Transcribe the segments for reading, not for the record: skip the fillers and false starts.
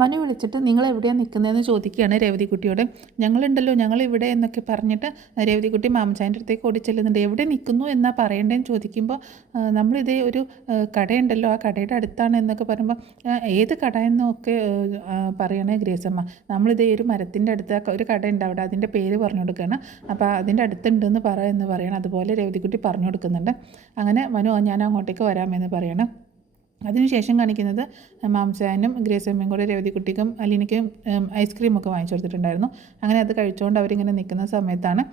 മനു വിളിച്ചിട്ട് നിങ്ങൾ എവിടെയാണ് നിൽക്കുന്നതെന്ന് ചോദിക്കുകയാണ് രേവതിക്കുട്ടിയോട്. ഞങ്ങളുണ്ടല്ലോ ഞങ്ങളിവിടെ എന്നൊക്കെ പറഞ്ഞിട്ട് രേവതിക്കുട്ടി മാമച്ചാൻ്റെ അടുത്തേക്ക് ഓടി ചെല്ലുന്നുണ്ട്. എവിടെ നിൽക്കുന്നു എന്നാ പറയേണ്ടതെന്ന് ചോദിക്കുമ്പോൾ നമ്മളിതേ ഒരു കടയുണ്ടല്ലോ ആ കടയുടെ അടുത്താണ് എന്നൊക്കെ പറയുമ്പോൾ ഏത് കട എന്നൊക്കെ പറയണേ ഗ്രേസമ്മ. നമ്മളിതേ ഒരു മരത്തിൻ്റെ അടുത്ത് ഒരു കടയുണ്ട് അവിടെ, അതിൻ്റെ പേര് പറഞ്ഞു കൊടുക്കുകയാണ്. അപ്പോൾ അതിൻ്റെ അടുത്തുണ്ടെന്ന് എന്ന് പറയണം. അതുപോലെ രേവതിക്കുട്ടി പറഞ്ഞു കൊടുക്കുന്നുണ്ട്. അങ്ങനെ മനു ഞാൻ അങ്ങോട്ടേക്ക് വരാമെന്ന് പറയണം. അതിനുശേഷം കാണിക്കുന്നത് മാംസാനും ഗ്രേസമ്മയും കൂടെ രേവതിക്കുട്ടിക്കും അലീനയ്ക്കും ഐസ്ക്രീമൊക്കെ വാങ്ങിച്ചു കൊടുത്തിട്ടുണ്ടായിരുന്നു. അങ്ങനെ അത് കഴിച്ചുകൊണ്ട് അവരിങ്ങനെ നിൽക്കുന്ന സമയത്താണ്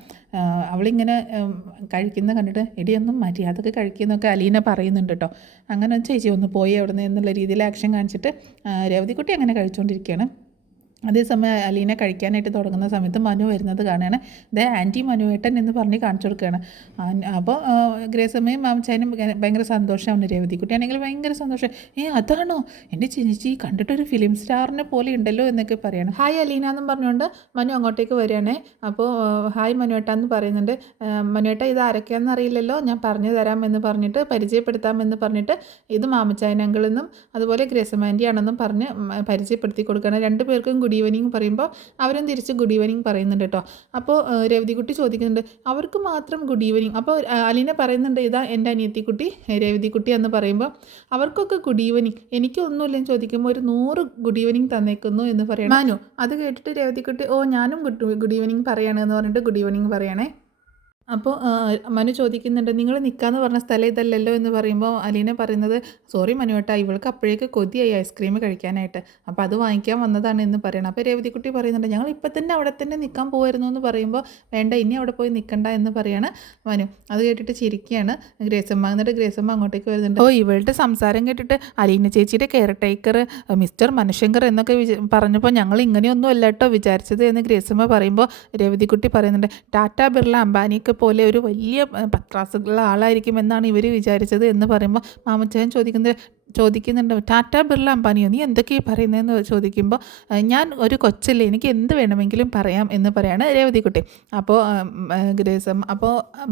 അവളിങ്ങനെ കഴിക്കുന്നത് കണ്ടിട്ട് ഇടിയൊന്നും മാറ്റി അതൊക്കെ കഴിക്കുന്നൊക്കെ അലീന പറയുന്നുണ്ട് കേട്ടോ. അങ്ങനെ ചേച്ചി ഒന്ന് പോയി അവിടെ നിന്ന് എന്നുള്ള രീതിയിൽ ആക്ഷൻ കാണിച്ചിട്ട് രേവതിക്കുട്ടി അങ്ങനെ കഴിച്ചുകൊണ്ടിരിക്കുകയാണ്. അതേസമയം അലീന കഴിക്കാനായിട്ട് തുടങ്ങുന്ന സമയത്ത് മനു വരുന്നത് കാണുകയാണ്. ദേ ആൻറ്റി മനുവേട്ടൻ എന്ന് പറഞ്ഞ് കാണിച്ചു കൊടുക്കുകയാണ്. അപ്പോൾ ഗ്രേസമ്മയും മാമച്ചാനും ഭയങ്കര സന്തോഷമാണ്. രേവതിക്കുട്ടിയാണെങ്കിൽ ഭയങ്കര സന്തോഷം. അതാണോ എൻ്റെ ചേച്ചി, കണ്ടിട്ടൊരു ഫിലിം സ്റ്റാറിനെ പോലെ ഉണ്ടല്ലോ എന്നൊക്കെ പറയണം. ഹായ് അലീന എന്നും പറഞ്ഞുകൊണ്ട് മനു അങ്ങോട്ടേക്ക് വരികയാണേ. അപ്പോൾ ഹായ് മനുവേട്ട എന്ന് പറയുന്നുണ്ട്. മനുവേട്ട ഇത് ആരൊക്കെയാണെന്ന് അറിയില്ലല്ലോ, ഞാൻ പറഞ്ഞു തരാമെന്ന് പറഞ്ഞിട്ട് പരിചയപ്പെടുത്താമെന്ന് പറഞ്ഞിട്ട് ഇത് മാമച്ചായനങ്കിളെന്നും അതുപോലെ ഗ്രേസമ്മ ആൻറ്റി ആണെന്നും പറഞ്ഞ് പരിചയപ്പെടുത്തി കൊടുക്കുകയാണ്. രണ്ടുപേർക്കും ഗുഡ് ഈവനിങ് പറയുമ്പോൾ അവരും തിരിച്ച് ഗുഡ് ഈവനിങ് പറയുന്നുണ്ട് കേട്ടോ. അപ്പോൾ രേവതിക്കുട്ടി ചോദിക്കുന്നുണ്ട് അവർക്ക് മാത്രം ഗുഡ് ഈവനിങ്. അപ്പോൾ അലീന പറയുന്നുണ്ട് ഇതാ എൻ്റെ അനിയത്തിക്കുട്ടി രേവതിക്കുട്ടി എന്ന് പറയുമ്പോൾ അവർക്കൊക്കെ ഗുഡ് ഈവനിങ്, എനിക്കൊന്നുമില്ലെന്ന് ചോദിക്കുമ്പോൾ ഒരു 100 ഗുഡ് ഈവനിങ് തന്നേക്കുന്നു എന്ന് പറയണം. മാനു അത് കേട്ടിട്ട് രേവതിക്കുട്ടി ഞാനും ഗുഡ് ഈവനിങ് പറയാണ് എന്ന് പറഞ്ഞിട്ട് ഗുഡ് ഈവനിങ് പറയണേ. അപ്പോൾ മനു ചോദിക്കുന്നുണ്ട് നിങ്ങൾ നിൽക്കാമെന്ന് പറഞ്ഞ സ്ഥലം ഇതല്ലല്ലോ എന്ന് പറയുമ്പോൾ അലീന പറയുന്നത് സോറി മനുവേട്ട, ഇവൾക്ക് അപ്പോഴേക്ക് കൊതിയായി ഐസ്ക്രീം കഴിക്കാനായിട്ട്, അപ്പോൾ അത് വാങ്ങിക്കാൻ വന്നതാണ് എന്ന് പറയണം. അപ്പോൾ രേവതിക്കുട്ടി പറയുന്നുണ്ട് ഞങ്ങൾ ഇപ്പം തന്നെ അവിടെ തന്നെ നിൽക്കാൻ പോകുമായിരുന്നു എന്ന് പറയുമ്പോൾ വേണ്ട ഇനി അവിടെ പോയി നിൽക്കണ്ട എന്ന് പറയാണ് മനു. അത് കേട്ടിട്ട് ചിരിക്കുകയാണ് ഗ്രേസമ്മ. എന്നിട്ട് ഗ്രേസമ്മ അങ്ങോട്ടേക്ക് വരുന്നുണ്ട്. ഇവളുടെ സംസാരം കേട്ടിട്ട് അലീന ചേച്ചിയുടെ കെയർ ടേക്കർ മിസ്റ്റർ മനശങ്കർ എന്നൊക്കെ പറഞ്ഞപ്പോൾ ഞങ്ങൾ ഇങ്ങനെയൊന്നും അല്ല കേട്ടോ വിചാരിച്ചത് എന്ന് ഗ്രേസമ്മ പറയുമ്പോൾ രേവതിക്കുട്ടി പറയുന്നുണ്ട് ടാറ്റ ബിർള അംബാനിക്ക് പോലെ ഒരു വലിയ പത്രാസുള്ള ആളായിരിക്കും എന്നാണ് ഇവർ വിചാരിച്ചത് എന്ന് പറയുമ്പോൾ മാമച്ചായൻ ചോദിക്കുന്നുണ്ട് ടാറ്റ ബിർള അംബാനിയോ നീ എന്തൊക്കെയാണ് പറയുന്നതെന്ന് ചോദിക്കുമ്പോൾ ഞാൻ ഒരു കൊച്ചല്ലേ, എനിക്ക് എന്ത് വേണമെങ്കിലും പറയാം എന്ന് പറയാണ് രേവതിക്കുട്ടി. അപ്പോൾ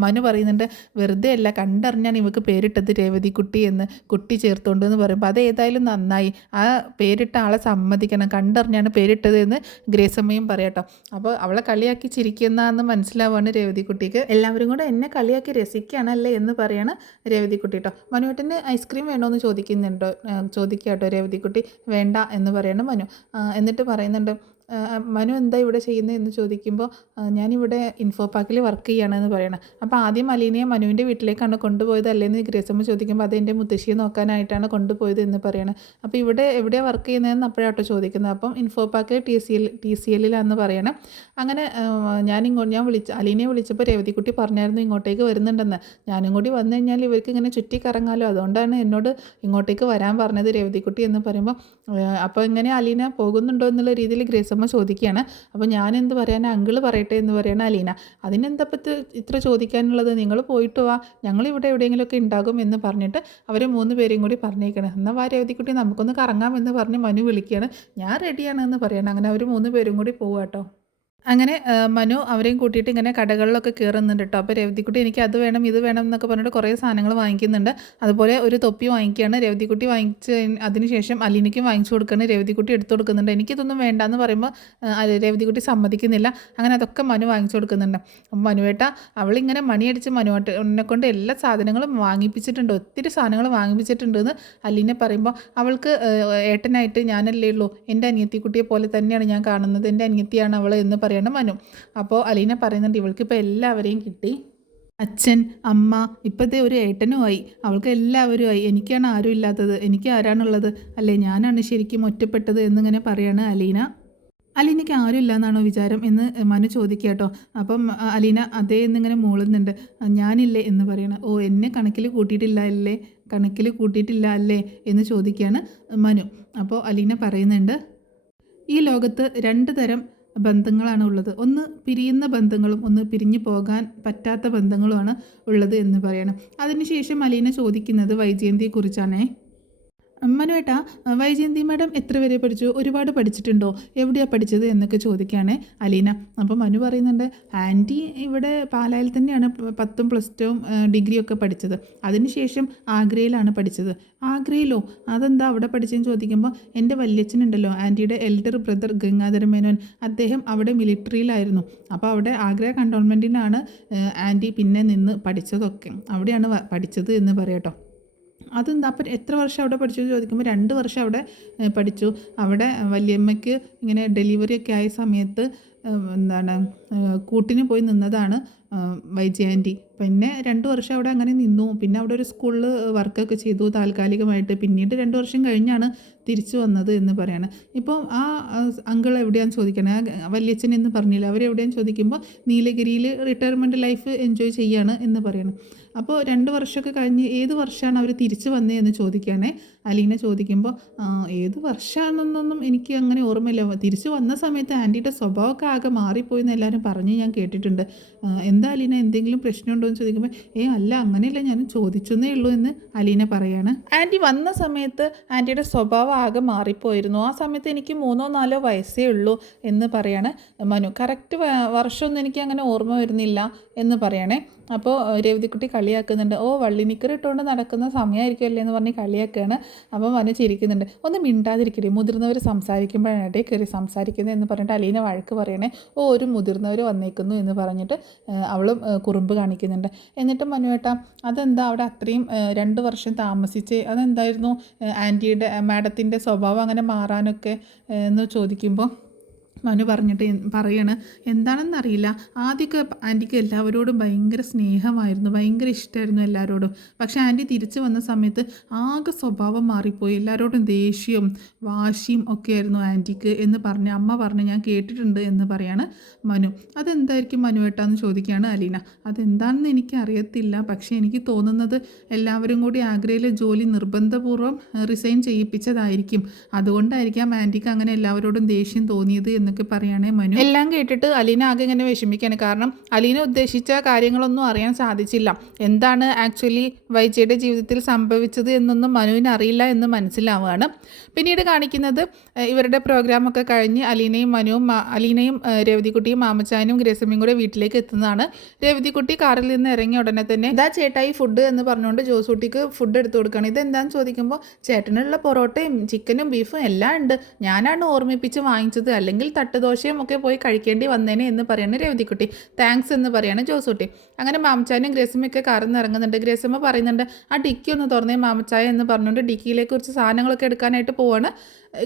മനു പറയുന്നുണ്ട് വെറുതെ അല്ല കണ്ടറിഞ്ഞാണ് ഇവക്ക് പേരിട്ടത് രേവതിക്കുട്ടി എന്ന്, കുട്ടി ചേർത്തുകൊണ്ട് എന്ന് പറയുമ്പോൾ അത് ഏതായാലും നന്നായി, ആ പേരിട്ട ആളെ സമ്മതിക്കണം, കണ്ടറിഞ്ഞാണ് പേരിട്ടത് എന്ന് ഗ്രേസമ്മയും പറയാട്ടോ. അപ്പോൾ അവളെ കളിയാക്കി ചിരിക്കുന്നതെന്ന് മനസ്സിലാവുകയാണ് രേവതിക്കുട്ടിക്ക്. എല്ലാവരും കൂടെ എന്നെ കളിയാക്കി രസിക്കുകയാണല്ലേ എന്ന് പറയാണ് രേവതിക്കുട്ടി കേട്ടോ. മനുവേട്ടന് ഐസ്ക്രീം വേണമെന്ന് ചോദിക്കുക കേട്ടോ രേവതിക്കുട്ടി. വേണ്ട എന്ന് പറയണം മനു. എന്നിട്ട് പറയുന്നുണ്ട് മനു എന്താ ഇവിടെ ചെയ്യുന്നത് എന്ന് ചോദിക്കുമ്പോൾ ഞാനിവിടെ ഇൻഫോ പാർക്കിൽ വർക്ക് ചെയ്യുകയാണെന്ന് പറയണം. അപ്പോൾ ആദ്യം അലീനയെ മനുവിൻ്റെ വീട്ടിലേക്കാണ് കൊണ്ടുപോയത് അല്ലേന്ന് ഗ്രേസമ്മ ചോദിക്കുമ്പോൾ അത് എൻ്റെ മുത്തശ്ശിയെ നോക്കാനായിട്ടാണ് കൊണ്ടുപോയത് എന്ന് പറയണം. അപ്പോൾ ഇവിടെ എവിടെയാണ് വർക്ക് ചെയ്യുന്നതെന്ന് അപ്പോഴാട്ടോ ചോദിക്കുന്നത്. അപ്പം ഇൻഫോ പാർക്കിൽ TCLലാണെന്ന് പറയണം. അങ്ങനെ ഞാൻ അലീനയെ വിളിച്ചപ്പോൾ രേവതിക്കുട്ടി പറഞ്ഞായിരുന്നു ഇങ്ങോട്ടേക്ക് വരുന്നുണ്ടെന്ന്. ഞാനും കൂടി വന്നു കഴിഞ്ഞാൽ ഇവർക്ക് ഇങ്ങനെ ചുറ്റിക്കറങ്ങാലോ, അതുകൊണ്ടാണ് എന്നോട് ഇങ്ങോട്ടേക്ക് വരാൻ പറഞ്ഞത് രേവതിക്കുട്ടി എന്ന് പറയുമ്പോൾ അപ്പോൾ ഇങ്ങനെ അലീന പോകുന്നുണ്ടോ എന്നുള്ള രീതിയിൽ ഗ്രേസമ്മ ചോദിക്കുകയാണ്. അപ്പോൾ ഞാൻ എന്ത് പറയാൻ, അങ്കിള് പറയട്ടെ എന്ന് പറയണ അലീന. അതിനെന്താ ഇത്ര ചോദിക്കാനുള്ളത്, നിങ്ങൾ പോയിട്ട് വാ, ഞങ്ങളിവിടെ എവിടെയെങ്കിലുമൊക്കെ ഉണ്ടാകും എന്ന് പറഞ്ഞിട്ട് അവർ 3 പേരെയും കൂടി പറഞ്ഞേക്കണം. എന്നാൽ വാ രേവതിക്കുട്ടി നമുക്കൊന്ന് കറങ്ങാമെന്ന് പറഞ്ഞ് മനു വിളിക്കുകയാണ്. ഞാൻ റെഡിയാണെന്ന് പറയണം. അങ്ങനെ അവർ 3 പേരും കൂടി പോവാട്ടോ. അങ്ങനെ മനു അവരെയും കൂട്ടിയിട്ട് ഇങ്ങനെ കടകളിലൊക്കെ കയറുന്നുണ്ട് കേട്ടോ. അപ്പോൾ രേവതിക്കുട്ടി എനിക്ക് അത് വേണം ഇത് വേണം എന്നൊക്കെ പറഞ്ഞിട്ട് കുറേ സാധനങ്ങൾ വാങ്ങിക്കുന്നുണ്ട്. അതുപോലെ ഒരു തൊപ്പി വാങ്ങിക്കുകയാണ് രേവതിക്കുട്ടി. അതിനുശേഷം അലീനയ്ക്കും വാങ്ങിച്ചു കൊടുക്കുകയാണ്. രേവതിക്കുട്ടി എടുത്തു കൊടുക്കുന്നുണ്ട്. എനിക്കിതൊന്നും വേണ്ടെന്ന് പറയുമ്പോൾ രേവതിക്കുട്ടി സമ്മതിക്കുന്നില്ല. അങ്ങനെ അതൊക്കെ മനു വാങ്ങിച്ചു കൊടുക്കുന്നുണ്ട്. അപ്പം മനുവേട്ട അവളിങ്ങനെ മണിയടിച്ച് മനുവേട്ടനെ കൊണ്ട് എല്ലാ സാധനങ്ങളും വാങ്ങിപ്പിച്ചിട്ടുണ്ട്, ഒത്തിരി സാധനങ്ങൾ വാങ്ങിപ്പിച്ചിട്ടുണ്ട് എന്ന് അലീന പറയുമ്പോൾ അവൾക്ക് ഏട്ടനായിട്ട് ഞാനല്ലേ ഉള്ളൂ, എൻ്റെ അനിയത്തിക്കുട്ടിയെ പോലെ തന്നെയാണ് ഞാൻ കാണുന്നത്, എൻ്റെ അനിയത്തിയാണ് അവൾ എന്ന് പറയണം മനു. അപ്പോൾ അലീന പറയുന്നുണ്ട് ഇവൾക്കിപ്പോൾ എല്ലാവരെയും കിട്ടി, അച്ഛൻ അമ്മ ഇപ്പോഴത്തെ ഒരു ഏട്ടനുമായി, അവൾക്ക് എല്ലാവരും ആയി, എനിക്കാണ് ആരും ഇല്ലാത്തത്, എനിക്ക് ആരാണുള്ളത് അല്ലേ, ഞാനാണ് ശരിക്കും ഒറ്റപ്പെട്ടത് എന്നിങ്ങനെ പറയാണ് അലീന. അലീനയ്ക്ക് ആരും ഇല്ല എന്നാണോ വിചാരം എന്ന് മനു ചോദിക്കുക കേട്ടോ. അപ്പം അലീന അതേ എന്നിങ്ങനെ മൂളുന്നുണ്ട്. ഞാനില്ലേ എന്ന് പറയണം. എന്നെ കണക്കിൽ കൂട്ടിയിട്ടില്ല അല്ലേ എന്ന് ചോദിക്കുകയാണ് മനു. അപ്പോൾ അലീന പറയുന്നുണ്ട് ഈ ലോകത്ത് 2 തരം ബന്ധങ്ങളാണ് ഉള്ളത്, ഒന്ന് പിരിയുന്ന ബന്ധങ്ങളും ഒന്ന് പിരിഞ്ഞു പോകാൻ പറ്റാത്ത ബന്ധങ്ങളുമാണ് ഉള്ളത് എന്ന് പറയണം. അതിനുശേഷം അലീന ചോദിക്കുന്നത് വൈജയന്തിയെക്കുറിച്ചാണേ. മനുവേട്ടാ, വൈജയന്തി മാഡം എത്ര വരെ പഠിച്ചു? ഒരുപാട് പഠിച്ചിട്ടുണ്ടോ? എവിടെയാണ് പഠിച്ചത് എന്നൊക്കെ ചോദിക്കുകയാണ് അലീന. അപ്പോൾ മനു പറയുന്നുണ്ട്, ആൻറ്റി ഇവിടെ പാലായിൽ തന്നെയാണ് 10ഉം +2ഉം ഡിഗ്രിയൊക്കെ പഠിച്ചത്. അതിനുശേഷം ആഗ്രയിലാണ് പഠിച്ചത്. ആഗ്രയിലോ? അതെന്താ അവിടെ പഠിച്ചതെന്ന് ചോദിക്കുമ്പോൾ, എൻ്റെ വല്യച്ഛനുണ്ടല്ലോ, ആൻറ്റിയുടെ എൽഡർ ബ്രദർ ഗംഗാധര മേനോൻ, അദ്ദേഹം അവിടെ മിലിറ്ററിയിലായിരുന്നു. അപ്പോൾ അവിടെ ആഗ്ര കണ്ടോൺമെൻറ്റിനാണ് ആൻറ്റി പിന്നെ നിന്ന് പഠിച്ചതൊക്കെ. അവിടെയാണ് പഠിച്ചത് എന്ന് പറയാട്ടോ. അതെന്താ അപ്പം എത്ര വർഷം അവിടെ പഠിച്ചു എന്ന് ചോദിക്കുമ്പോൾ 2 വർഷം അവിടെ പഠിച്ചു. അവിടെ വല്യമ്മയ്ക്ക് ഇങ്ങനെ ഡെലിവറി ഒക്കെ ആയ സമയത്ത് എന്താണ് കൂട്ടിന് പോയി നിന്നതാണ് വൈജയന്തി. പിന്നെ 2 വർഷം അവിടെ അങ്ങനെ നിന്നു. പിന്നെ അവിടെ ഒരു സ്കൂളിൽ വർക്കൊക്കെ ചെയ്തു താൽക്കാലികമായിട്ട്. പിന്നീട് 2 വർഷം കഴിഞ്ഞാണ് തിരിച്ചു വന്നത് എന്ന് പറയാണ്. ഇപ്പോൾ ആ അങ്കിൾ എവിടെയാണെന്ന് ചോദിക്കണേ, ആ വല്യച്ഛൻ എന്ന് പറഞ്ഞില്ല, അവരെവിടെയാണെന്ന് ചോദിക്കുമ്പോൾ നീലഗിരിയിൽ റിട്ടയർമെൻറ്റ് ലൈഫ് എൻജോയ് ചെയ്യാണ് എന്ന് പറയണം. അപ്പോൾ 2 വർഷമൊക്കെ കഴിഞ്ഞ് ഏത് വർഷമാണ് അവർ തിരിച്ചു വന്നത് എന്ന് ചോദിക്കുകയാണേ അലീന ചോദിക്കുമ്പോൾ, ഏത് വർഷമാണെന്നൊന്നും എനിക്ക് അങ്ങനെ ഓർമ്മയില്ല. തിരിച്ചു വന്ന സമയത്ത് ആൻറ്റിയുടെ സ്വഭാവമൊക്കെ ആകെ മാറിപ്പോയി എന്ന് എല്ലാവരും പറഞ്ഞ് ഞാൻ കേട്ടിട്ടുണ്ട്. എന്താ അലീന, എന്തെങ്കിലും പ്രശ്നമുണ്ടോ എന്ന് ചോദിക്കുമ്പോൾ, അല്ല അങ്ങനെയല്ല, ഞാൻ ചോദിച്ചെന്നേ ഉള്ളൂ എന്ന് അലീന പറയാണ്. ആൻറ്റി വന്ന സമയത്ത് ആൻറ്റിയുടെ സ്വഭാവം ആകെ മാറിപ്പോയിരുന്നു. ആ സമയത്ത് എനിക്ക് 3ഓ 4ഓ വയസ്സേ ഉള്ളൂ എന്ന് പറയാണ് മനു. കറക്റ്റ് വർഷമൊന്നും എനിക്ക് അങ്ങനെ ഓർമ്മ വരുന്നില്ല എന്ന് പറയണേ. അപ്പോൾ രേവതിക്കുട്ടി കളിയാക്കുന്നുണ്ട്. വള്ളിനിക്കർ ഇട്ടുകൊണ്ട് നടക്കുന്ന സമയമായിരിക്കുമല്ലേ എന്ന് പറഞ്ഞ് കളിയാക്കുകയാണ്. അപ്പോൾ മനു ചിരിക്കുന്നുണ്ട്. ഒന്ന് മിണ്ടാതിരിക്കട്ടെ, മുതിർന്നവർ സംസാരിക്കുമ്പോഴാണ് ഇടയിൽ കയറി സംസാരിക്കുന്നത് എന്ന് പറഞ്ഞിട്ട് അലീന വഴക്ക് പറയണേ. ഒരു മുതിർന്നവർ വന്നേക്കുന്നു എന്ന് പറഞ്ഞിട്ട് അവളും കുറുമ്പ് കാണിക്കുന്നുണ്ട്. എന്നിട്ട് മനുവേട്ടാ, അതെന്താ അവിടെ അത്രയും 2 വർഷം താമസിച്ച്, അതെന്തായിരുന്നു ആൻറ്റിയുടെ മാഡത്തിൻ്റെ സ്വഭാവം അങ്ങനെ മാറാനൊക്കെ എന്ന് ചോദിക്കുമ്പോൾ മനു പറയാണ്, എന്താണെന്നറിയില്ല, ആദ്യമൊക്കെ ആൻറ്റിക്ക് എല്ലാവരോടും ഭയങ്കര സ്നേഹമായിരുന്നു, ഭയങ്കര ഇഷ്ടമായിരുന്നു എല്ലാവരോടും. പക്ഷേ ആൻറ്റി തിരിച്ചു വന്ന സമയത്ത് ആകെ സ്വഭാവം മാറിപ്പോയി, എല്ലാവരോടും ദേഷ്യവും വാശിയും ഒക്കെ ആയിരുന്നു ആൻറ്റിക്ക് എന്ന് പറഞ്ഞ് അമ്മ പറഞ്ഞ് ഞാൻ കേട്ടിട്ടുണ്ട് എന്ന് പറയാണ് മനു. അതെന്തായിരിക്കും മനുവേട്ടാന്ന് ചോദിക്കുകയാണ് അലീന. അതെന്താണെന്ന് എനിക്കറിയത്തില്ല, പക്ഷേ എനിക്ക് തോന്നുന്നത് എല്ലാവരും കൂടി ആഗ്രയിലെ ജോലി നിർബന്ധപൂർവ്വം റിസൈൻ ചെയ്യിപ്പിച്ചതായിരിക്കും. അതുകൊണ്ടായിരിക്കാം ആൻറ്റിക്ക് അങ്ങനെ എല്ലാവരോടും ദേഷ്യം തോന്നിയത് എന്നൊക്കെ പറയുകയാണെ മനു. എല്ലാം കേട്ടിട്ട് അലീന ആകെ ഇങ്ങനെ വിഷമിക്കുകയാണ്. കാരണം അലീന ഉദ്ദേശിച്ച കാര്യങ്ങളൊന്നും അറിയാൻ സാധിച്ചില്ല. എന്താണ് ആക്ച്വലി വൈജയുടെ ജീവിതത്തിൽ സംഭവിച്ചത് എന്നൊന്നും മനുവിന് അറിയില്ല എന്ന് മനസ്സിലാവുകയാണ്. പിന്നീട് കാണിക്കുന്നത് ഇവരുടെ പ്രോഗ്രാമൊക്കെ കഴിഞ്ഞ് അലീനയും രേവതിക്കുട്ടിയും മാമച്ചാനും ഗ്രേസമ്മയും കൂടെ വീട്ടിലേക്ക് എത്തുന്നതാണ്. രേവതിക്കുട്ടി കാറിൽ നിന്ന് ഇറങ്ങിയ ഉടനെ തന്നെ ഇതാ ചേട്ടായി ഫുഡ് എന്ന് പറഞ്ഞുകൊണ്ട് ജോസൂട്ടിക്ക് ഫുഡ് എടുത്തു കൊടുക്കുകയാണ്. ഇതെന്താണെന്ന് ചോദിക്കുമ്പോൾ, ചേട്ടനുള്ള പൊറോട്ടയും ചിക്കനും ബീഫും എല്ലാം ഉണ്ട്, ഞാനാണ് ഓർമ്മിപ്പിച്ച് വാങ്ങിച്ചത്, അല്ലെങ്കിൽ തട്ടുദോശയും ഒക്കെ പോയി കഴിക്കേണ്ടി വന്നേനെ എന്ന് പറയുന്നത് രേവതിക്കുട്ടി. താങ്ക്സ് എന്ന് പറയാണ് ജോസൂട്ടി. അങ്ങനെ മാമച്ചാനും ഗ്രേസമ്മയൊക്കെ കാറിൽ നിന്ന് ഇറങ്ങുന്നുണ്ട്. ഗ്രേസമ്മ പറയുന്നുണ്ട്, ആ ഡിക്കി ഒന്ന് തുറന്നേ മാമച്ചായ എന്ന് പറഞ്ഞുകൊണ്ട് ഡിക്കിയിലേക്ക് കുറച്ച് സാധനങ്ങളൊക്കെ എടുക്കാനായിട്ട് പോവാണ്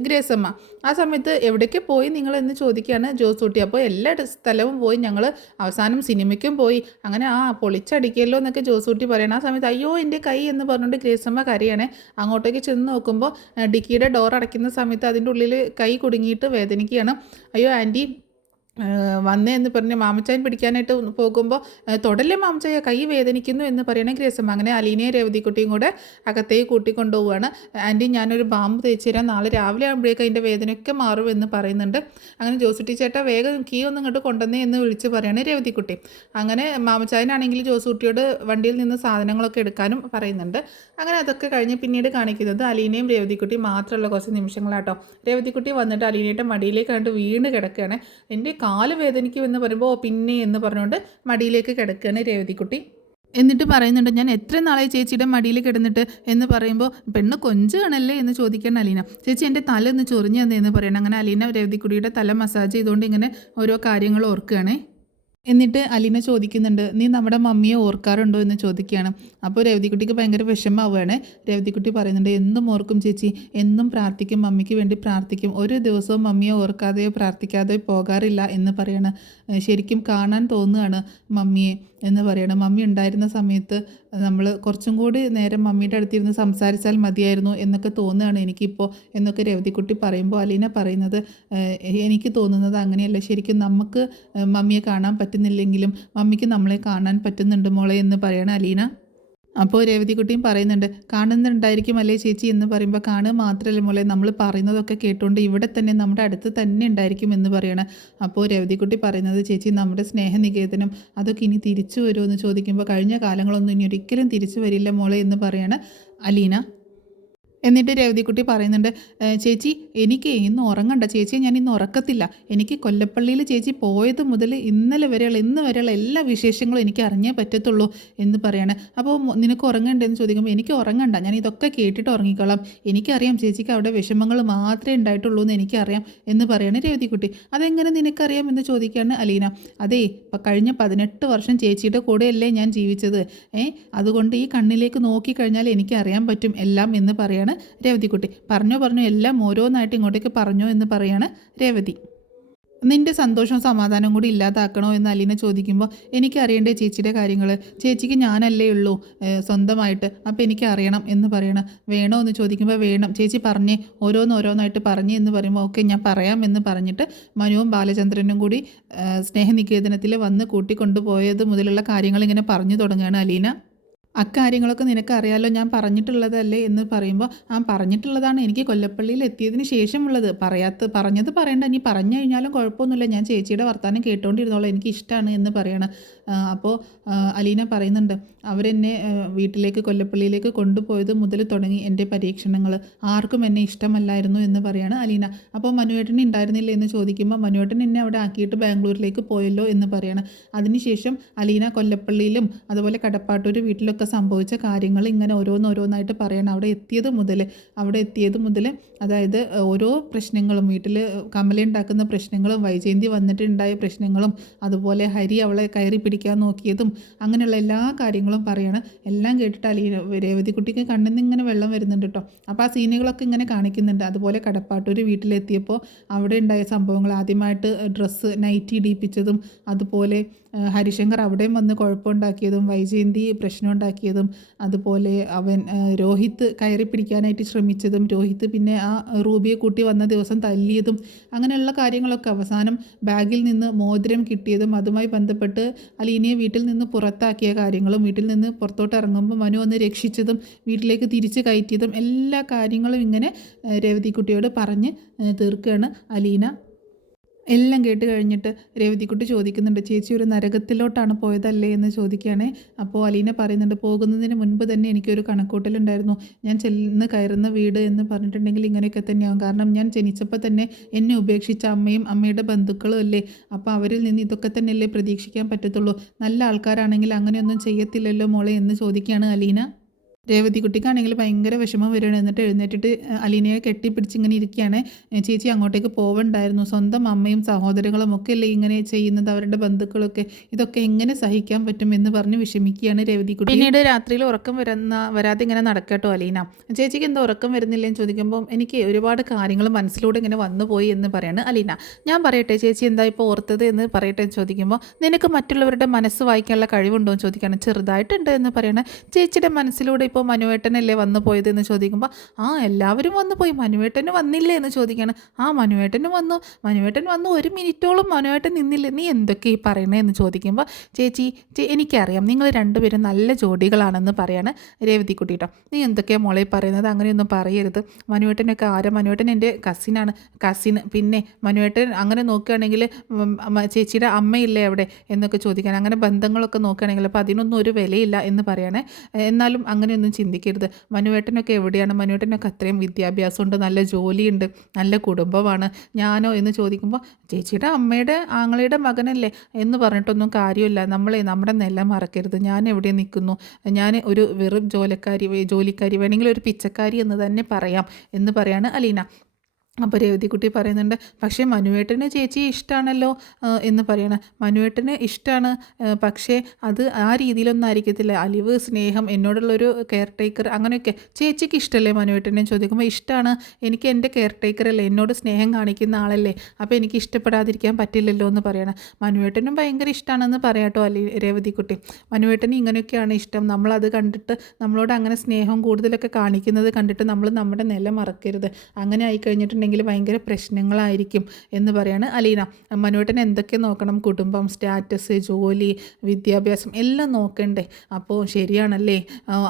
ഗ്രേസമ്മ. ആ സമയത്ത് എവിടേക്ക് പോയി നിങ്ങൾ എന്ന് ചോദിക്കുകയാണ് ജോസൂട്ടി. അപ്പോൾ എല്ലാ സ്ഥലവും പോയി, ഞങ്ങൾ അവസാനം സിനിമയ്ക്കും പോയി, അങ്ങനെ പൊളിച്ചടിക്കല്ലോ എന്നൊക്കെ ജോസൂട്ടി പറയണം. ആ സമയത്ത് അയ്യോ എൻ്റെ കൈ എന്ന് പറഞ്ഞുകൊണ്ട് ഗ്രേസമ്മ കരയണേ. അങ്ങോട്ടേക്ക് ചെന്ന് നോക്കുമ്പോൾ ഡിക്കിയുടെ ഡോർ അടയ്ക്കുന്ന സമയത്ത് അതിൻ്റെ ഉള്ളിൽ കൈ കുടുങ്ങിയിട്ട് വേദനിക്കുകയാണ്. അയ്യോ ആൻറ്റി വന്നേ എന്ന് പറഞ്ഞ് മാമച്ചായൻ പിടിക്കാനായിട്ട് പോകുമ്പോൾ, തൊടല്ലേ മാമച്ചായ, കൈ വേദനിക്കുന്നു എന്ന് പറയണേ ഗ്രേസമ്മ. അങ്ങനെ അലീനയും രേവതിക്കുട്ടിയും കൂടെ അകത്തേക്ക് കൂട്ടിക്കൊണ്ടുപോവുകയാണ്. ആൻറ്റി ഞാനൊരു ബാമ്പ് തേച്ച് തരാം, നാളെ രാവിലെ ആകുമ്പോഴേക്കും അതിൻ്റെ വേദനയൊക്കെ മാറും എന്ന് പറയുന്നുണ്ട്. അങ്ങനെ ജോസുട്ടി ചേട്ടാ വേഗം കീ ഒന്നും ഇങ്ങോട്ട് കൊണ്ടുവന്നേ എന്ന് വിളിച്ച് പറയാണ് രേവതിക്കുട്ടി. അങ്ങനെ മാമച്ചായനാണെങ്കിൽ ജോസൂട്ടിയോട് വണ്ടിയിൽ നിന്ന് സാധനങ്ങളൊക്കെ എടുക്കാനും പറയുന്നുണ്ട്. അങ്ങനെ അതൊക്കെ കഴിഞ്ഞ് പിന്നീട് കാണിക്കുന്നത് അലീനയും രേവതിക്കുട്ടിയും മാത്രമുള്ള കുറച്ച് നിമിഷങ്ങളാട്ടോ. രേവതിക്കുട്ടി വന്നിട്ട് അലീനയുടെ മടിയിലേക്ക് കണ്ട് വീണ് കിടക്കുകയാണ്. എൻ്റെ കാല് വേദനിക്കുമെന്ന് പറയുമ്പോൾ പിന്നെ എന്ന് പറഞ്ഞുകൊണ്ട് മടിയിലേക്ക് കിടക്കുകയാണ് രേവതിക്കുട്ടി. എന്നിട്ട് പറയുന്നുണ്ട്, ഞാൻ എത്ര നാളായി ചേച്ചിയുടെ മടിയിൽ കിടന്നിട്ട് എന്ന് പറയുമ്പോൾ, പെണ്ണ് കൊഞ്ചാണല്ലേ എന്ന് ചോദിക്കണം അലീന. ചേച്ചി എൻ്റെ തല ഒന്ന് ചൊറിഞ്ഞു തന്നേന്ന് പറയണം. അങ്ങനെ അലീന രേവതിക്കുട്ടിയുടെ തല മസാജ് ചെയ്തുകൊണ്ട് ഇങ്ങനെ ഓരോ കാര്യങ്ങൾ ഓർക്കുകയാണേ. എന്നിട്ട് അലീന ചോദിക്കുന്നുണ്ട്, നീ നമ്മുടെ മമ്മിയെ ഓർക്കാറുണ്ടോ എന്ന് ചോദിക്കുകയാണ്. അപ്പോൾ രേവതിക്കുട്ടിക്ക് ഭയങ്കര വിഷമമാവുകയാണ്. രേവതിക്കുട്ടി പറയുന്നുണ്ട്, എന്നും ഓർക്കും ചേച്ചി, എന്നും പ്രാർത്ഥിക്കും, മമ്മിക്ക് വേണ്ടി പ്രാർത്ഥിക്കും, ഒരു ദിവസവും മമ്മിയെ ഓർക്കാതെയോ പ്രാർത്ഥിക്കാതെയോ പോകാറില്ല എന്ന് പറയണം. ശരിക്കും കാണാൻ തോന്നുകയാണ് മമ്മിയെ എന്ന് പറയണം. മമ്മി ഉണ്ടായിരുന്ന സമയത്ത് നമ്മൾ കുറച്ചും കൂടി നേരം മമ്മിയുടെ അടുത്തിരുന്ന് സംസാരിച്ചാൽ മതിയായിരുന്നു എന്നൊക്കെ തോന്നുകയാണ് എനിക്കിപ്പോൾ എന്നൊക്കെ രേവതിക്കുട്ടി പറയുമ്പോൾ അലീന പറയുന്നത്, എനിക്ക് തോന്നുന്നത് അങ്ങനെയല്ല, ശരിക്കും നമുക്ക് മമ്മിയെ കാണാൻ പറ്റുന്നില്ലെങ്കിലും മമ്മിക്ക് നമ്മളെ കാണാൻ പറ്റുന്നുണ്ട് മോളെ എന്ന് പറയണം അലീന. അപ്പോൾ രേവതിക്കുട്ടിയും പറയുന്നുണ്ട്, കാണുന്നുണ്ടായിരിക്കും അല്ലേ ചേച്ചി എന്ന് പറയുമ്പോൾ, കാണുക മാത്രമല്ല മോളെ, നമ്മൾ പറയുന്നതൊക്കെ കേട്ടുകൊണ്ട് ഇവിടെ തന്നെ നമ്മുടെ അടുത്ത് തന്നെ ഉണ്ടായിരിക്കും എന്ന് പറയണം. അപ്പോൾ രേവതിക്കുട്ടി പറയുന്നത്, ചേച്ചി നമ്മുടെ സ്നേഹനികേതനം അതൊക്കെ ഇനി തിരിച്ചു വരുമോ എന്ന് ചോദിക്കുമ്പോൾ, കഴിഞ്ഞ കാലങ്ങളൊന്നും ഇനി ഒരിക്കലും തിരിച്ചു വരില്ല മോളെ എന്ന് പറയാണ് അലീന. എന്നിട്ട് രേവതിക്കുട്ടി പറയുന്നുണ്ട്, ചേച്ചി എനിക്ക് ഇന്ന് ഉറങ്ങണ്ട ചേച്ചി, ഞാൻ ഇന്ന് ഉറക്കത്തില്ല. എനിക്ക് കൊല്ലപ്പള്ളിയിൽ ചേച്ചി പോയത് മുതൽ ഇന്ന് വരെയുള്ള എല്ലാ വിശേഷങ്ങളും എനിക്ക് അറിഞ്ഞേ പറ്റത്തുള്ളൂ എന്ന് പറയാണ്. അപ്പോൾ നിനക്ക് ഉറങ്ങണ്ടെന്ന് ചോദിക്കുമ്പോൾ എനിക്ക് ഉറങ്ങണ്ട, ഞാൻ ഇതൊക്കെ കേട്ടിട്ട് ഉറങ്ങിക്കോളാം. എനിക്കറിയാം ചേച്ചിക്ക് അവിടെ വിഷമങ്ങൾ മാത്രമേ ഉണ്ടായിട്ടുള്ളൂ എന്ന് എനിക്കറിയാം എന്ന് പറയാണ് രേവതിക്കുട്ടി. അതെങ്ങനെ നിനക്കറിയാം എന്ന് ചോദിക്കുകയാണ് അലീന. അതേ, ഇപ്പം കഴിഞ്ഞ 18 വർഷം ചേച്ചിയുടെ കൂടെയല്ലേ ഞാൻ ജീവിച്ചത്. അതുകൊണ്ട് ഈ കണ്ണിലേക്ക് നോക്കിക്കഴിഞ്ഞാൽ എനിക്ക് അറിയാൻ പറ്റും എല്ലാം എന്ന് പറയാണ് രേവതിക്കുട്ടി. പറഞ്ഞു എല്ലാം ഓരോന്നായിട്ട് ഇങ്ങോട്ടേക്ക് പറഞ്ഞു എന്ന് പറയാണ് രേവതി. നിൻ്റെ സന്തോഷവും സമാധാനവും കൂടി ഇല്ലാതാക്കണോ എന്ന് അലീന ചോദിക്കുമ്പോൾ എനിക്കറിയണ്ടേ ചേച്ചിയുടെ കാര്യങ്ങൾ, ചേച്ചിക്ക് ഞാനല്ലേ ഉള്ളൂ സ്വന്തമായിട്ട്, അപ്പോൾ എനിക്ക് അറിയണം എന്ന് പറയണം. വേണോ എന്ന് ചോദിക്കുമ്പോൾ വേണം ചേച്ചി പറഞ്ഞേ, ഓരോന്നായിട്ട് പറഞ്ഞേ എന്ന് പറയുമ്പോൾ ഓക്കെ ഞാൻ പറയാം എന്ന് പറഞ്ഞിട്ട് മനുവും ബാലചന്ദ്രനും കൂടി സ്നേഹനികേതനത്തിൽ വന്ന് കൂട്ടിക്കൊണ്ടുപോയത് മുതലുള്ള കാര്യങ്ങൾ ഇങ്ങനെ പറഞ്ഞു തുടങ്ങുകയാണ് അലീന. അക്കാര്യങ്ങളൊക്കെ നിനക്കറിയാലോ, ഞാൻ പറഞ്ഞിട്ടുള്ളതല്ലേ എന്ന് പറയുമ്പോൾ പറഞ്ഞിട്ടുള്ളതാണ്, എനിക്ക് കൊല്ലപ്പള്ളിയിൽ എത്തിയതിന് ശേഷമുള്ളത്. പറഞ്ഞത് പറയണ്ട, ഇനി പറഞ്ഞു കഴിഞ്ഞാലും കുഴപ്പമൊന്നുമില്ല, ഞാൻ ചേച്ചിയുടെ വർത്തമാനം കേട്ടുകൊണ്ടിരുന്നോളാം, എനിക്ക് ഇഷ്ടമാണ് എന്ന് പറയണം. അപ്പോൾ അലീന പറയുന്നുണ്ട്, അവരെന്നെ വീട്ടിലേക്ക് കൊല്ലപ്പള്ളിയിലേക്ക് കൊണ്ടുപോയത് മുതൽ തുടങ്ങി എൻ്റെ പരീക്ഷണങ്ങൾ, ആർക്കും എന്നെ ഇഷ്ടമല്ലായിരുന്നു എന്ന് പറയാണ് അലീന. അപ്പോൾ മനുവേട്ടൻ ഉണ്ടായിരുന്നില്ല എന്ന് ചോദിക്കുമ്പോൾ മനുവേട്ടൻ എന്നെ അവിടെ ആക്കിയിട്ട് ബാംഗ്ലൂരിലേക്ക് പോയല്ലോ എന്ന് പറയണം. അതിനുശേഷം അലീന കൊല്ലപ്പള്ളിയിലും അതുപോലെ കടപ്പാട്ടൂർ വീട്ടിലൊക്കെ സംഭവിച്ച കാര്യങ്ങൾ ഇങ്ങനെ ഓരോന്നായിട്ട് പറയണം. അവിടെ എത്തിയത് മുതൽ അതായത് ഓരോ പ്രശ്നങ്ങളും, വീട്ടിൽ കമല ഉണ്ടാക്കുന്ന പ്രശ്നങ്ങളും വൈജയന്തി വന്നിട്ടുണ്ടായ പ്രശ്നങ്ങളും അതുപോലെ ഹരി അവളെ കയറി പിടിക്കാൻ നോക്കിയതും അങ്ങനെയുള്ള എല്ലാ കാര്യങ്ങളും പറയണം. എല്ലാം കേട്ടിട്ട് രേവതിക്കുട്ടിക്ക് കണ്ണിൽ നിന്ന് ഇങ്ങനെ വെള്ളം വരുന്നുണ്ട് കേട്ടോ. അപ്പോൾ ആ സീനുകളൊക്കെ ഇങ്ങനെ കാണിക്കുന്നുണ്ട്. അതുപോലെ കടപ്പാട്ടൂർ വീട്ടിലെത്തിയപ്പോൾ അവിടെ ഉണ്ടായ സംഭവങ്ങൾ, ആദ്യമായിട്ട് ഡ്രസ്സ് നൈറ്റി ഇടിപ്പിച്ചതും അതുപോലെ ഹരിശങ്കർ അവിടെയും വന്ന് കുഴപ്പമുണ്ടാക്കിയതും വൈജയന്തി പ്രശ്നം ഉണ്ടാക്കിയതും അതുപോലെ അവൻ രോഹിത്ത് കയറി പിടിക്കാനായിട്ട് ശ്രമിച്ചതും രോഹിത്ത് പിന്നെ ആ റൂബിയെ കൂട്ടി വന്ന ദിവസം തല്ലിയതും അങ്ങനെയുള്ള കാര്യങ്ങളൊക്കെ, അവസാനം ബാഗിൽ നിന്ന് മോതിരം കിട്ടിയതും അതുമായി ബന്ധപ്പെട്ട് അലീനയെ വീട്ടിൽ നിന്ന് പുറത്താക്കിയ കാര്യങ്ങളും, വീട്ടിൽ നിന്ന് പുറത്തോട്ട് ഇറങ്ങുമ്പോൾ മനു വന്ന് രക്ഷിച്ചതും വീട്ടിലേക്ക് തിരിച്ച് കയറ്റിയതും എല്ലാ കാര്യങ്ങളും ഇങ്ങനെ രേവതിക്കുട്ടിയോട് പറഞ്ഞ് തീർക്കുകയാണ് അലീന. എല്ലാം കേട്ട് കഴിഞ്ഞിട്ട് രേവതിക്കുട്ടി ചോദിക്കുന്നുണ്ട്, ചേച്ചി ഒരു നരകത്തിലോട്ടാണ് പോയതല്ലേ എന്ന് ചോദിക്കുകയാണേ. അപ്പോൾ അലീന പറയുന്നുണ്ട്, പോകുന്നതിന് മുൻപ് തന്നെ എനിക്കൊരു കണക്കൂട്ടലുണ്ടായിരുന്നു, ഞാൻ ചെന്ന് കയറുന്ന വീട് എന്ന് പറഞ്ഞിട്ടുണ്ടെങ്കിൽ ഇങ്ങനെയൊക്കെ തന്നെയാവും. കാരണം ഞാൻ ജനിച്ചപ്പോൾ തന്നെ എന്നെ ഉപേക്ഷിച്ച അമ്മയും അമ്മയുടെ ബന്ധുക്കളും അല്ലേ, അപ്പോൾ അവരിൽ നിന്ന് ഇതൊക്കെ തന്നെയല്ലേ പ്രതീക്ഷിക്കാൻ പറ്റത്തുള്ളൂ. നല്ല ആൾക്കാരാണെങ്കിൽ അങ്ങനെയൊന്നും ചെയ്യത്തില്ലല്ലോ മോളെ എന്ന് ചോദിക്കുകയാണ് അലീന. രേവതിക്കുട്ടിക്കാണെങ്കിൽ ഭയങ്കര വിഷമം വരികയാണ്. എന്നിട്ട് എഴുന്നേറ്റിട്ട് അലീനയെ കെട്ടിപ്പിടിച്ചിങ്ങനെ ഇരിക്കുകയാണ്. ചേച്ചി അങ്ങോട്ടേക്ക് പോവണ്ടായിരുന്നു, സ്വന്തം അമ്മയും സഹോദരങ്ങളും ഒക്കെ അല്ലേ ഇങ്ങനെ ചെയ്യുന്നത്, അവരുടെ ബന്ധുക്കളൊക്കെ, ഇതൊക്കെ എങ്ങനെ സഹിക്കാൻ പറ്റും എന്ന് പറഞ്ഞ് വിഷമിക്കുകയാണ് രേവതിക്കുട്ടി. പിന്നീട് രാത്രിയിൽ ഉറക്കം വരാതെ ഇങ്ങനെ നടക്കട്ടോ അലീന. ചേച്ചിക്ക് എന്താ ഉറക്കം വരുന്നില്ലെന്ന് ചോദിക്കുമ്പോൾ എനിക്ക് ഒരുപാട് കാര്യങ്ങൾ മനസ്സിലൂടെ ഇങ്ങനെ വന്നുപോയി എന്ന് പറയാണ് അലീന. ഞാൻ പറയട്ടെ ചേച്ചി എന്താ ഇപ്പോൾ ഓർത്തത് എന്ന് പറയട്ടെ എന്ന് ചോദിക്കുമ്പോൾ നിനക്ക് മറ്റുള്ളവരുടെ മനസ്സ് വായിക്കാനുള്ള കഴിവുണ്ടോ എന്ന് ചോദിക്കുകയാണ്. ചെറുതായിട്ടുണ്ട് എന്ന് പറയണ. ചേച്ചിയുടെ മനസ്സിലൂടെ ഇപ്പോൾ മനുവേട്ടനല്ലേ വന്നു പോയതെന്ന് ചോദിക്കുമ്പോൾ എല്ലാവരും വന്നു പോയി, മനുവേട്ടന് വന്നില്ലേ എന്ന് ചോദിക്കുകയാണ്. മനുവേട്ടൻ വന്നു 1 മിനിറ്റോളം മനുവേട്ടൻ നിന്നില്ലേ, നീ എന്തൊക്കെ ഈ പറയണേ എന്ന് ചോദിക്കുമ്പോൾ ചേച്ചി എനിക്കറിയാം നിങ്ങൾ രണ്ടുപേരും നല്ല ജോഡികളാണെന്ന് പറയാണ് രേവതിക്കുട്ടി കേട്ടോ. നീ എന്തൊക്കെയാണ് മോളെ പറയുന്നത്, അങ്ങനെയൊന്നും പറയരുത്. മനുവേട്ടനൊക്കെ മനുവേട്ടൻ എൻ്റെ കസിൻ, പിന്നെ മനുവേട്ടൻ അങ്ങനെ നോക്കുകയാണെങ്കിൽ ചേച്ചിയുടെ അമ്മയില്ലേ അവിടെ എന്നൊക്കെ ചോദിക്കാൻ, അങ്ങനെ ബന്ധങ്ങളൊക്കെ നോക്കുകയാണെങ്കിൽ അപ്പോൾ അതിനൊന്നും ഒരു വിലയില്ല എന്ന് പറയണേ. എന്നാലും അങ്ങനെയൊന്നും ചിന്തിക്കരുത്. മനുവേട്ടനൊക്കെ എവിടെയാണ്, മനുവേട്ടനൊക്കെ അത്രയും വിദ്യാഭ്യാസമുണ്ട്, നല്ല ജോലിയുണ്ട്, നല്ല കുടുംബമാണ്. ഞാനോ എന്ന് ചോദിക്കുമ്പോൾ ചേച്ചിയുടെ അമ്മയുടെ ആങ്ങളയുടെ മകനല്ലേ എന്ന് പറഞ്ഞിട്ടൊന്നും കാര്യമില്ല, നമ്മുടെ നില മറക്കരുത്. ഞാൻ എവിടെ നിൽക്കുന്നു, ഞാൻ ഒരു വെറും ജോലിക്കാരി വേണമെങ്കിൽ ഒരു പിച്ചക്കാരി എന്ന് തന്നെ പറയാം എന്ന് പറയാണ് അലീന. അപ്പോൾ രേവതിക്കുട്ടി പറയുന്നുണ്ട്, പക്ഷേ മനുവേട്ടന് ചേച്ചിയെ ഇഷ്ടമാണല്ലോ എന്ന് പറയണം. മനുവേട്ടന് ഇഷ്ടമാണ്, പക്ഷേ അത് ആ രീതിയിലൊന്നും ആയിരിക്കത്തില്ല. അലിവ്, സ്നേഹം, എന്നോടുള്ളൊരു കെയർ ടേക്കർ അങ്ങനെയൊക്കെ. ചേച്ചിക്ക് ഇഷ്ടമല്ലേ മനുവേട്ടനെ ചോദിക്കുമ്പോൾ ഇഷ്ടമാണ്, എനിക്ക് എൻ്റെ കെയർ ടേക്കറല്ലേ, എന്നോട് സ്നേഹം കാണിക്കുന്ന ആളല്ലേ, അപ്പോൾ എനിക്ക് ഇഷ്ടപ്പെടാതിരിക്കാൻ പറ്റില്ലല്ലോ എന്ന് പറയണം. മനുവേട്ടനും ഭയങ്കര ഇഷ്ടമാണെന്ന് പറയാട്ടോ രേവതിക്കുട്ടി. മനുവേട്ടന് ഇങ്ങനെയൊക്കെയാണ് ഇഷ്ടം, നമ്മളത് കണ്ടിട്ട് നമ്മളോട് അങ്ങനെ സ്നേഹം കൂടുതലൊക്കെ കാണിക്കുന്നത് കണ്ടിട്ട് നമ്മൾ നമ്മുടെ നില മറക്കരുത്. അങ്ങനെ ആയിക്കഴിഞ്ഞിട്ടുണ്ടെങ്കിൽ ഉണ്ടെങ്കിൽ ഭയങ്കര പ്രശ്നങ്ങളായിരിക്കും എന്ന് പറയാണ് അലീന. മനുവേട്ടൻ എന്തൊക്കെ നോക്കണം, കുടുംബം, സ്റ്റാറ്റസ്, ജോലി, വിദ്യാഭ്യാസം എല്ലാം നോക്കണ്ടേ? അപ്പോൾ ശരിയാണല്ലേ,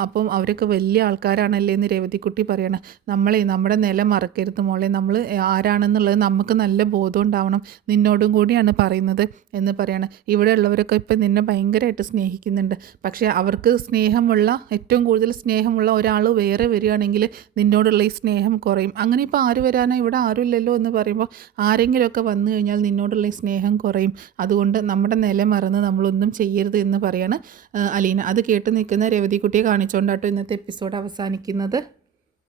അപ്പം അവരൊക്കെ വലിയ ആൾക്കാരാണല്ലേ എന്ന് രേവതിക്കുട്ടി പറയണം. നമ്മുടെ നില മറക്കരുത് മോളെ, നമ്മൾ ആരാണെന്നുള്ളത് നമുക്ക് നല്ല ബോധം ഉണ്ടാവണം, നിന്നോടും കൂടിയാണ് പറയുന്നത് എന്ന് പറയണം. ഇവിടെ ഉള്ളവരൊക്കെ ഇപ്പം നിന്നെ ഭയങ്കരമായിട്ട് സ്നേഹിക്കുന്നുണ്ട്. പക്ഷേ അവർക്ക് ഏറ്റവും കൂടുതൽ സ്നേഹമുള്ള ഒരാൾ വേറെ വരികയാണെങ്കിൽ നിന്നോടുള്ള ഈ സ്നേഹം കുറയും. അങ്ങനെ ഇപ്പോൾ ആര് വരാനോ, ഇവിടെ ആരുമില്ലല്ലോ എന്ന് പറയുമ്പോൾ ആരെങ്കിലുമൊക്കെ വന്നു കഴിഞ്ഞാൽ നിന്നോടുള്ള ഈ സ്നേഹം കുറയും. അതുകൊണ്ട് നമ്മുടെ നില മറന്ന് നമ്മളൊന്നും ചെയ്യരുത് എന്ന് പറയാണ് അലീന. അത് കേട്ട് നിൽക്കുന്ന രേവതിക്കുട്ടിയെ കാണിച്ചുകൊണ്ടാട്ടോ ഇന്നത്തെ എപ്പിസോഡ് അവസാനിക്കുന്നത്.